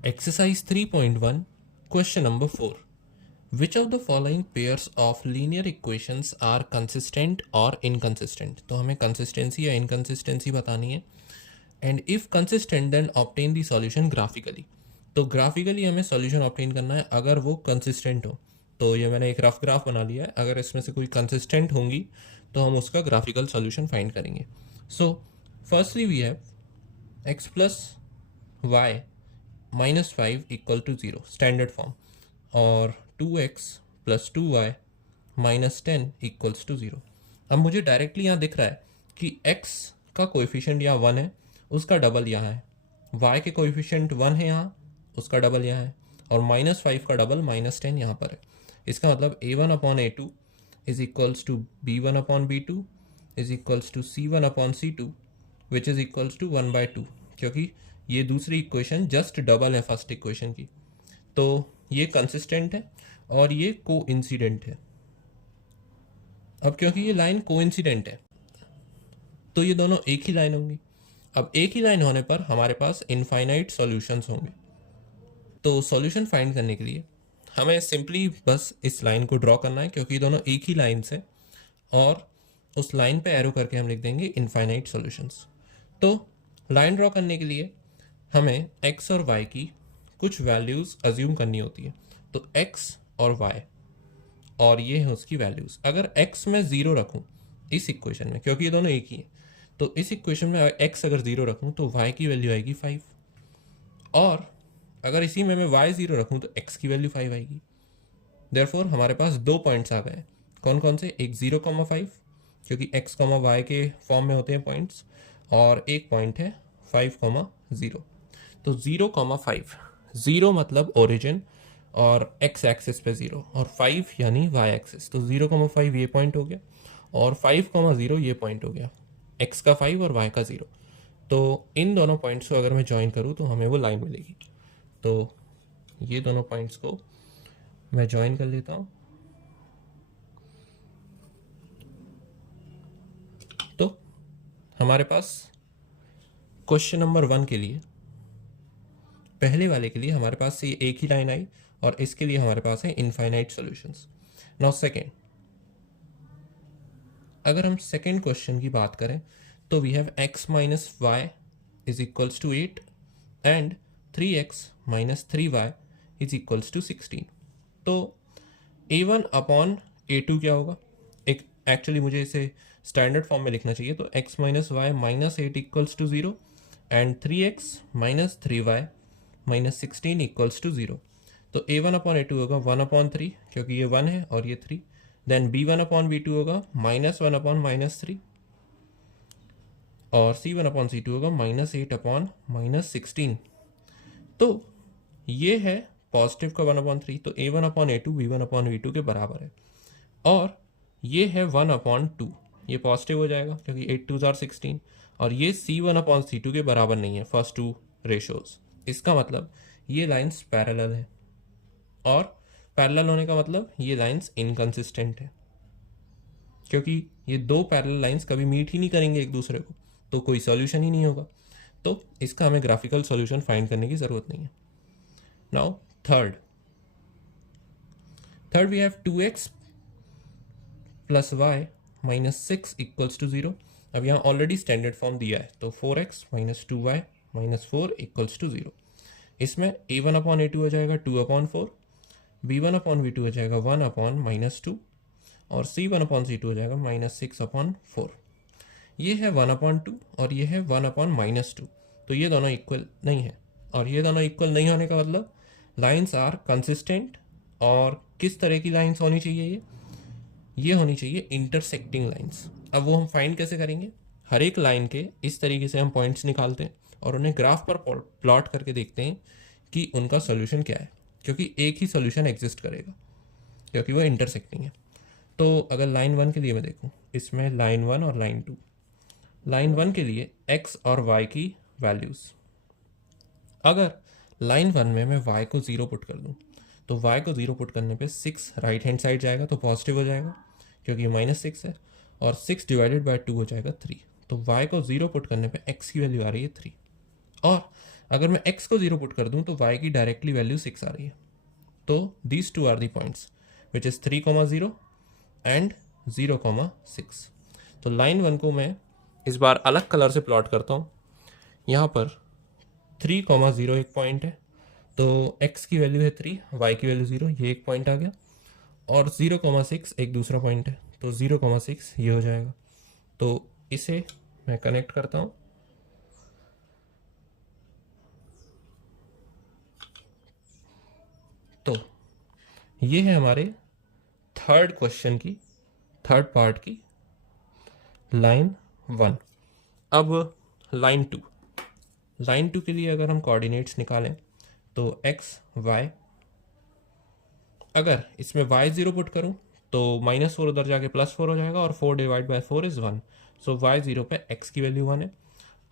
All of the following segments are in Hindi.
Exercise 3.1, question number 4. Which of the following pairs of linear equations are consistent or inconsistent? तो हमें consistency या inconsistency बतानी है. And if consistent, then obtain the solution graphically. तो graphically हमें solution obtain करना है अगर वो consistent हो. तो ये मैंने एक rough graph बना लिया है. अगर इसमें से कोई consistent होंगी तो हम उसका graphical solution find करेंगे. So firstly we have x plus y minus 5 equal to 0 standard form, और 2x plus 2y minus 10 equals to 0. अब मुझे डायरेक्टली यहाँ दिख रहा है कि x का कोएफिशिएंट यहाँ 1 है, उसका डबल यहाँ है, y के कोएफिशिएंट 1 है यहाँ, उसका डबल यहाँ है, और -5 का डबल -10 यहाँ पर है. इसका मतलब a1 upon a2 is equals to b1 upon b2 is equals to c1 upon c2 which is equals to 1/2, क्योंकि ये दूसरी इक्वेशन जस्ट डबल है फर्स्ट इक्वेशन की. तो ये कंसिस्टेंट है और ये कोइंसिडेंट है. अब क्योंकि ये लाइन कोइंसिडेंट है तो ये दोनों एक ही लाइन होंगी. अब एक ही लाइन होने पर हमारे पास इनफाइनाइट सॉल्यूशंस होंगे. तो सॉल्यूशन फाइंड करने के लिए हमें सिंपली बस इस लाइन को ड्रॉ करना है, क्योंकि दोनों एक ही लाइन से, और उस लाइन पे एरो करके हम लिख देंगे इनफाइनाइट सॉल्यूशंस. तो लाइन ड्रॉ करने के लिए हमें x और y की कुछ वैल्यूज़ अज्यूम करनी होती है. तो x और y और ये है उसकी वैल्यूज़. अगर x में 0 रखूँ इस इक्वेशन में, क्योंकि ये दोनों एक ही है, तो इस इक्वेशन में x अगर 0 रखूँ तो y की वैल्यू आएगी 5, और अगर इसी में मैं y 0 रखूँ तो x की वैल्यू 5 आएगी. देयरफॉर हमारे पास दो पॉइंट्स आ गए. कौन कौन से? एक 0,5, क्योंकि x, y के फॉर्म में होते हैं पॉइंट्स, और एक पॉइंट है 5,0. तो 0,5, 0 मतलब ओरिजिन और x एक्सिस पे 0, और 5 यानी y एक्सिस. तो 0,5 ये पॉइंट हो गया, और 5,0 ये पॉइंट हो गया. x का 5 और y का 0. तो इन दोनों पॉइंट्स को अगर मैं ज्वाइन करूँ तो हमें वो लाइन मिलेगी. तो ये दोनों पॉइंट्स को मैं ज्वाइन कर लेता हूँ. तो हमारे पास क्वेश्चन नंबर 1 के लिए, पहले वाले के लिए हमारे पास से एक ही लाइन आई, और इसके लिए हमारे पास है इनफाइनाइट सॉल्यूशंस. नाउ सेकेंड, अगर हम सेकेंड क्वेश्चन की बात करें तो we have x minus y is equals to 8 and 3x minus 3y is equals to 16. तो a1 अपॉन a2 क्या होगा? एक एक्चुअली मुझे इसे स्टैंडर्ड फॉर्म में लिखना चाहिए. तो x minus y minus 8 equals to 0 and 3x minus 3y minus 16 equals to 0. तो a1 अपॉन a2 होगा 1 अपॉन 3, क्योंकि ये 1 है और ये 3. देन b1 अपॉन b2 होगा -1 अपॉन -3, और c1 अपॉन c2 होगा -8 अपॉन -16. तो ये है पॉजिटिव का 1 अपॉन 3. तो a1 upon a2 b1 upon b2 के बराबर है, और ये है 1 अपॉन 2. ये पॉजिटिव हो जाएगा क्योंकि 8 2 16, और ये c1 अपॉन c2 के बराबर नहीं है फर्स्ट टू रेशोज. इसका मतलब ये लाइंस पैरेलल है, और पैरेलल होने का मतलब ये लाइंस इनकंसिस्टेंट है, क्योंकि ये दो पैरेलल लाइंस कभी मीट ही नहीं करेंगे एक दूसरे को, तो कोई सॉल्यूशन ही नहीं होगा. तो इसका हमें ग्राफिकल सॉल्यूशन फाइंड करने की ज़रूरत नहीं है. Now third we have 2x plus y minus 6 equals to 0. अब यहाँ ऑलरेडी स्टैंडर्ड फॉर्म दिया है, तो 4x minus 2y minus 4 equals to 0. इसमें a1 अपॉन a2 हो जाएगा 2 अपॉन 4, b1 अपॉन b2 हो जाएगा 1 अपॉन -2, और c1 अपॉन c2 हो जाएगा -6 अपॉन 4. ये है 1 अपॉन 2 और ये है 1 अपॉन -2. तो ये दोनों इक्वल नहीं है, और ये दोनों इक्वल नहीं होने का मतलब लाइंस आर कंसिस्टेंट. और किस तरह की लाइंस होनी चाहिए? ये होनी चाहिए इंटरसेक्टिंग लाइंस. अब वो हम फाइंड कैसे करेंगे? हर एक लाइन के इस तरीके से हम पॉइंट्स निकालते हैं और उन्हें ग्राफ पर प्लॉट करके देखते हैं कि उनका सोल्यूशन क्या है, क्योंकि एक ही सोल्यूशन एग्जिस्ट करेगा क्योंकि वो इंटरसेक्टिंग है. तो अगर लाइन 1 के लिए मैं देखूँ, इसमें लाइन 1 और लाइन 2. लाइन 1 के लिए x और y की वैल्यूज़, अगर लाइन 1 में मैं y को 0 पुट कर दूँ तो y को 0 पुट करने पे 6 राइट हैंड साइड जाएगा तो पॉजिटिव हो जाएगा, क्योंकि ये -6 है, और 6 डिवाइडेड बाय 2 हो जाएगा 3. तो y को 0 पुट करने पे x की वैल्यू आ रही है 3. और अगर मैं x को 0 पुट कर दूं तो y की डायरेक्टली वैल्यू 6 आ रही है। तो these two are the points which is 3,0 and 0,6। तो लाइन 1 को मैं इस बार अलग कलर से प्लॉट करता हूँ। यहाँ पर 3,0 एक पॉइंट है, तो x की वैल्यू है 3, y की वैल्यू 0, ये एक पॉइंट आ गया, और 0,6 एक दूसरा पॉइंट है, तो 0,6 ये हो जाएगा। तो इसे मैं कनेक्ट करता हूँ। तो ये है हमारे थर्ड क्वेश्चन की थर्ड पार्ट की लाइन 1। अब लाइन 2 के लिए अगर हम कोऑर्डिनेट्स निकालें तो x y, अगर इसमें y 0 पुट करूं तो -4 उधर जाके +4 हो जाएगा, और 4 divide by 4 is 1। So y 0 पे x की वैल्यू 1 है,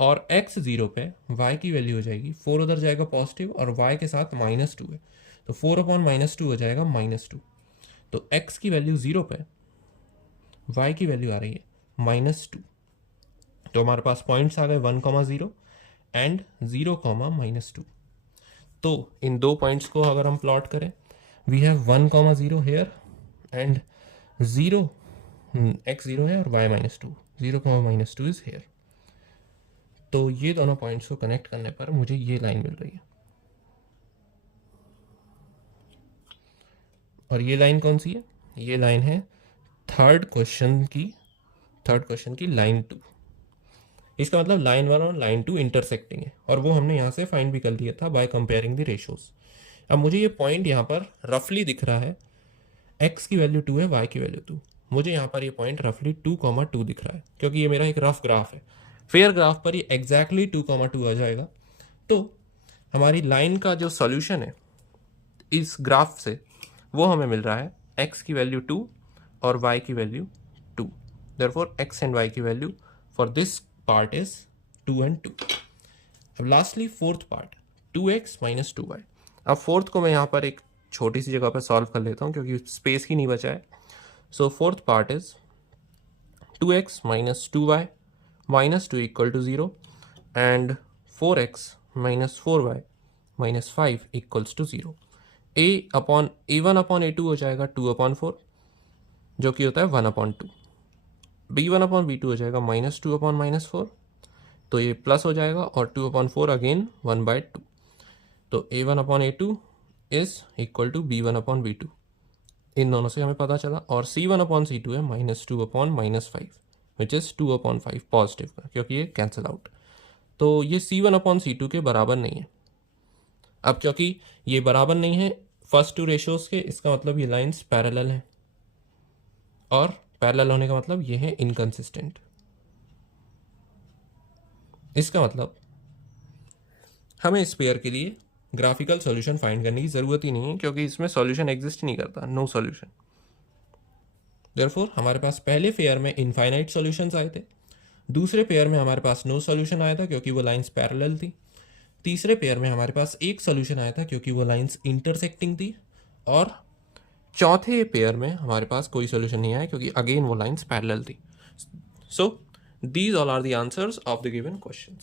और x 0 पे y की वैल्यू हो जाएगी 4 उधर जाएगा पॉजिटिव, और y के साथ -2 है, तो 4/-2 हो जाएगा -2। तो x की वैल्यू 0 पे y की वैल्यू आ रही है -2। तो हमारे पास पॉइंट्स आ गए 1,0 एंड 0,-2। तो इन दो पॉइंट्स को अगर हम प्लॉट करें, we have 1,0 here and 0, x 0 है और y -2, 0,-2 इज हेयर। तो ये दोनों पॉइंट्स को कनेक्ट करने पर मुझे ये लाइन मिल रही है, और ये लाइन कौन सी है? ये लाइन है थर्ड क्वेश्चन की लाइन 2। इसका मतलब लाइन 1 और लाइन 2 इंटरसेक्टिंग है, और वो हमने यहाँ से फाइंड भी कर लिया था बाय कंपेयरिंग द रेशोज। अब मुझे ये पॉइंट यहाँ पर रफली दिख रहा है, x की वैल्यू 2 है, y की वैल्यू 2। मुझे यहाँ पर ये पॉइंट रफली 2,2 दिख रहा है, क्योंकि ये मेरा एक रफ ग्राफ है। फेयर ग्राफ पर ये एग्जैक्टली 2,2 आ जाएगा। तो हमारी लाइन का जो सॉल्यूशन है इस ग्राफ से, वो हमें मिल रहा है x की वैल्यू 2 और y की value 2। Therefore x and y की value for this part is 2 and 2। अब lastly fourth part 2x - 2y। अब फोर्थ को मैं यहाँ पर एक छोटी सी जगह पर सॉल्व कर लेता हूँ, क्योंकि स्पेस ही नहीं बचा है। So fourth part is 2x - 2y -2 = 0 and 4x - 4y -5 = 0। a1/a2 हो जाएगा 2/4, जो कि होता है 1/2। b1/b2 हो जाएगा -2/-4, तो ये प्लस हो जाएगा, और 2/4 अगेन 1/2। तो a1/a2 is equal to b1/b2। इन दोनों से हमें पता चला। और c1/c2 है -2/-5, विच इज़ 2/5 पॉजिटिव का, क्योंकि ये कैंसिल आउट। तो ये c1/c2 के बराबर नहीं है। अब क्योंकि ये बराबर नहीं है फर्स्ट टू रेशियोज के, इसका मतलब ये लाइंस पैरेलल हैं, और पैरेलल होने का मतलब ये है इनकंसिस्टेंट। इसका मतलब हमें इस पेयर के लिए ग्राफिकल सॉल्यूशन फाइंड करने की ज़रूरत ही नहीं है, क्योंकि इसमें सॉल्यूशन एग्जिस्ट नहीं करता, नो सॉल्यूशन। देयरफॉर हमारे पास पहले पेयर में इनफाइनाइट सॉल्यूशंस आए थे, दूसरे पेयर में हमारे पास नो सॉल्यूशन आया था क्योंकि वो लाइंस पैरेलल थी, तीसरे पेयर में हमारे पास एक सॉल्यूशन आया था क्योंकि वो लाइंस इंटरसेक्टिंग थी, और चौथे पेयर में हमारे पास कोई सॉल्यूशन नहीं आया क्योंकि अगेन वो लाइंस पैरेलल थी। So these all are the answers of the given questions.